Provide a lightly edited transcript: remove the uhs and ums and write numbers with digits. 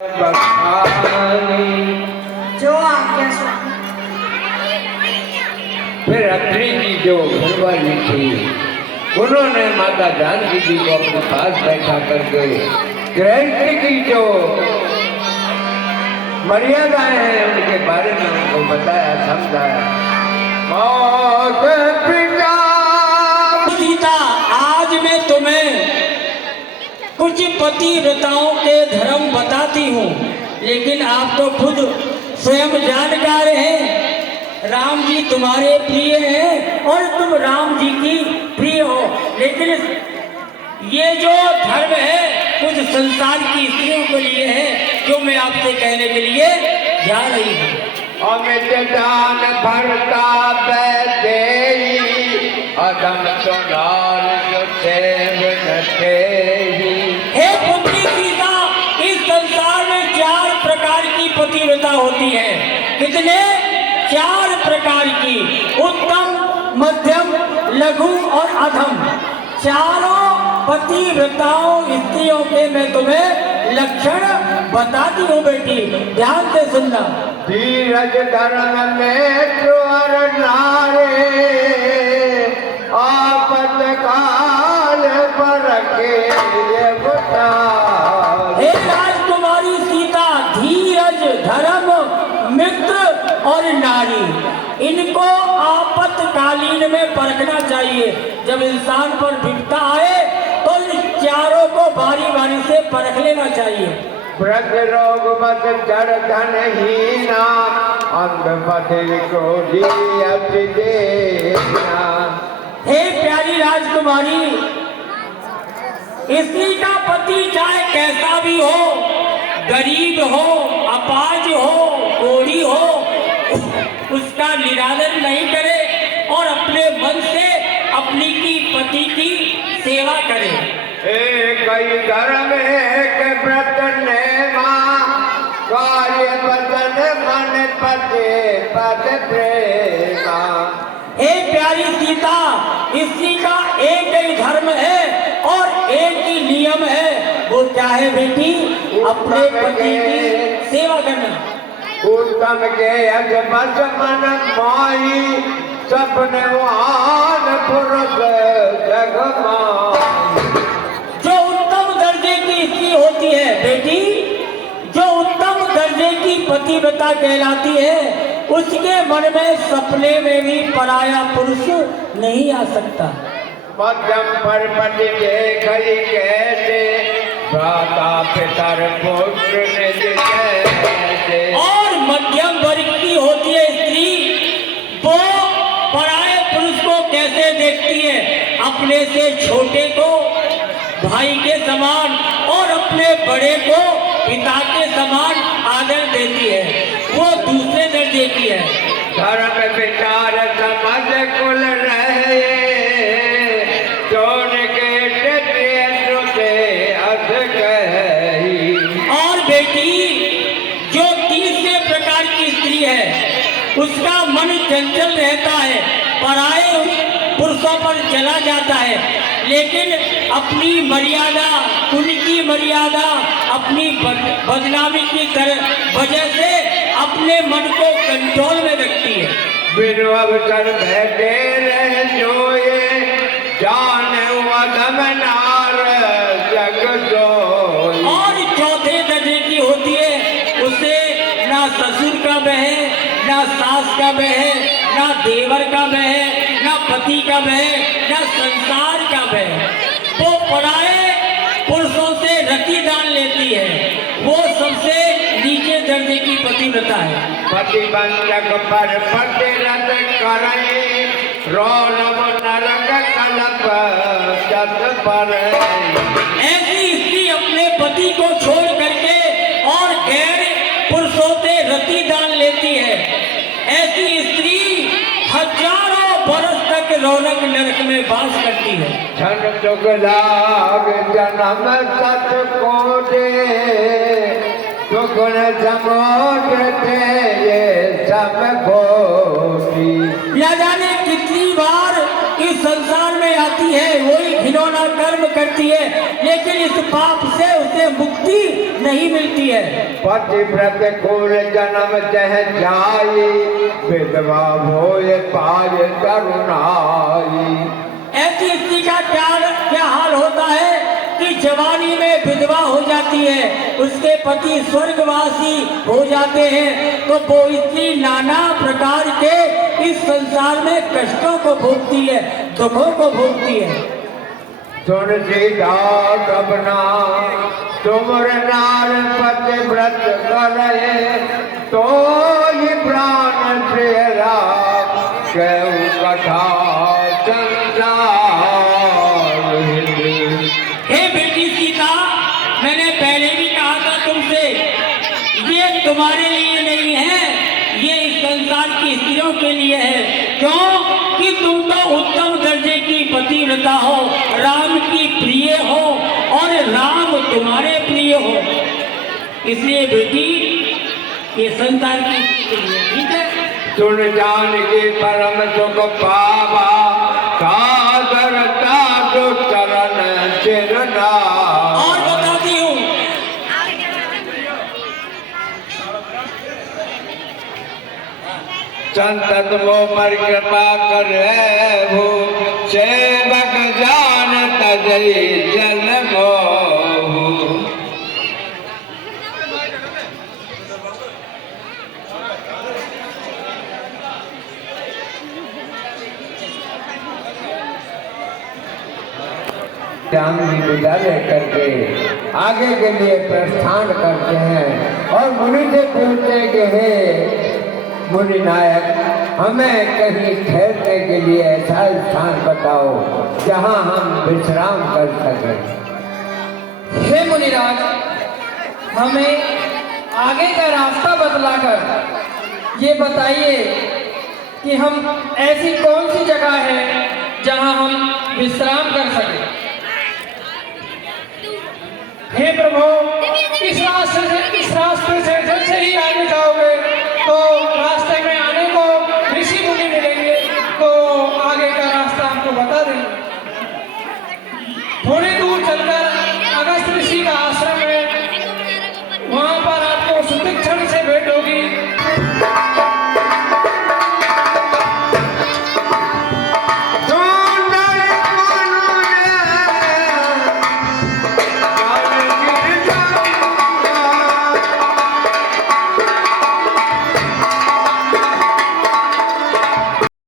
जो आज्ञा स्वामी। फिर अत्रि की जो घरवाली थी उन्होंने माता जानकी जी को अपने पास बैठा करके गृहस्थी की जो मर्यादाएं हैं उनके बारे में उनको बताया समझाया। सीता, आज मैं तुम्हें कुछ पतिव्रताओं के धर्म बताती हूँ, लेकिन आप तो खुद स्वयं जानकार हैं। राम जी तुम्हारे प्रिय हैं और तुम राम जी की प्रिय हो, लेकिन ये जो धर्म है कुछ संसार की स्त्रियों के लिए है, जो मैं आपसे कहने के लिए जा रही हूँ। अमित दान भरता बैदेही अदम सोनार जो सेव नथेही। हे पुत्री सीता, इस संसार में 4 प्रकार की पतिव्रता होती है। कितने? 4 प्रकार की, उत्तम, मध्यम, लघु और अधम। चारों पतिव्रताओं स्त्रियों के मैं तुम्हें लक्षण बताती हूँ बेटी, ध्यान से सुनना। धीरज धर्म में द्वार नारे आपत काल पर के हे राजकुमारी सीता, धीरज, धर्म, मित्र और नारी, इनको आपातकालीन में परखना चाहिए। जब इंसान पर विपदा आए तो इन चारों को बारी बारी से परख लेना चाहिए। व्रत रोग मत जड़ धन हीना अंध बधिर को देना। हे प्यारी राजकुमारी, स्त्री का पति चाहे कैसा भी हो, गरीब हो, अपाज हो, कोढ़ी हो, उसका निरादर नहीं करे और अपने मन से अपनी की पति की सेवा करे। एक धर्म एक व्रत नेमा कार्य बदन मन पते पद प्रेमा। हे प्यारी सीता, स्त्री का एक ही धर्म है और एक ही नियम है, वो क्या है बेटी? अपने पति की सेवा करना। उत्तम के अजमत मन माई सपने महान पुरुष जगमान। जो उत्तम दर्जे की स्त्री होती है बेटी, जो उत्तम दर्जे की पतिव्रता कहलाती है, उसके मन में सपने में भी पराया पुरुष नहीं आ सकता। मध्यम पर पति देखई कैसे भ्राता पितर पुत्र निज कैसे। और मध्यम वर्ग की होती है स्त्री, वो पराये पुरुष को कैसे देखती है? अपने से छोटे को भाई के समान और अपने बड़े को पिता के समान आदर देती है, वो दूसरे दर्जे की है। धर्म विचार समझ कुल रहे जोन के से अध गई। और बेटी, जो तीसरे प्रकार की स्त्री है उसका मन चंचल रहता है, पराये पुरुषों पर चला जाता है, लेकिन अपनी मर्यादा, उनकी मर्यादा, अपनी बदनामी की वजह से अपने मन को कंट्रोल में रखती है। बिनु अवसर बैठे रहे जो ये जान वदम नार जग जोई। और चौथे दर्जे की होती है, उसे ना ससुर का भय है, ना सास का भय है, ना देवर का भय है, ना पति का भय है, ना संसार का भय है। वो पराये पुरुषों से रति दान लेती है, वो सबसे नीचे दर्जे की पतिव्रता है। प्रतिबंधक पर प्रतिरत करे रौनव नरक कलप जत पर। ऐसी स्त्री अपने पति को छोड़ करके और गैर पुरुषों से रति दान लेती है। ऐसी स्त्री हजारों बरस तक रौनक नरक में वास करती है। धन दुख लाग जन्म सत को दे दुगुण समोटे ये सब घोटी। न जाने कितनी बार इस संसार में जाती है, वही घिनौना कर्म करती है, लेकिन इस पाप से उसे मुक्ति नहीं मिलती है। पतिव्रत कुल जन्म जह जाई, विधवा भोय पाय करुणाई। ऐसी स्त्री का क्या हाल होता है कि जवानी में विधवा हो जाती है, उसके पति स्वर्गवासी हो जाते हैं, तो वो स्त्री नाना प्रकार के इस संसार में कष्टों को भोगती है, दुखों को भोगती है। सुन सीता कबना तुमर नार पतिव्रत करे, तो ये प्राण श्रेरा केहू कथा मैंने पहले भी कहा था तुमसे, ये तुम्हारे लिए नहीं है, ये इस संसार की स्त्रियों के लिए है। क्यों कि तुम तो उत्तम दर्जे की पतिव्रता हो, राम की प्रिय हो और राम तुम्हारे प्रिय हो, इसलिए बेटी ये संसार की स्त्री के लिए ठीक है। सुन जान के परम सुख पावा, सादरता जो चरण चिरना। और बताती हूँ, संतत मोमर कृपा करे भू, सेवक जान तजई जन्मो। जामनी विदा लेकर के आगे के लिए प्रस्थान करते हैं और मुनि से पूछते कि हे मुनि नायक, हमें कहीं ठहरने के लिए ऐसा स्थान बताओ जहां हम विश्राम कर सकें। हे मुनिराज, हमें आगे का रास्ता बतलाकर ये बताइए कि हम ऐसी कौन सी जगह है जहां हम विश्राम कर सकें। हे प्रभु, इस रास्ते से जैसे ही आगे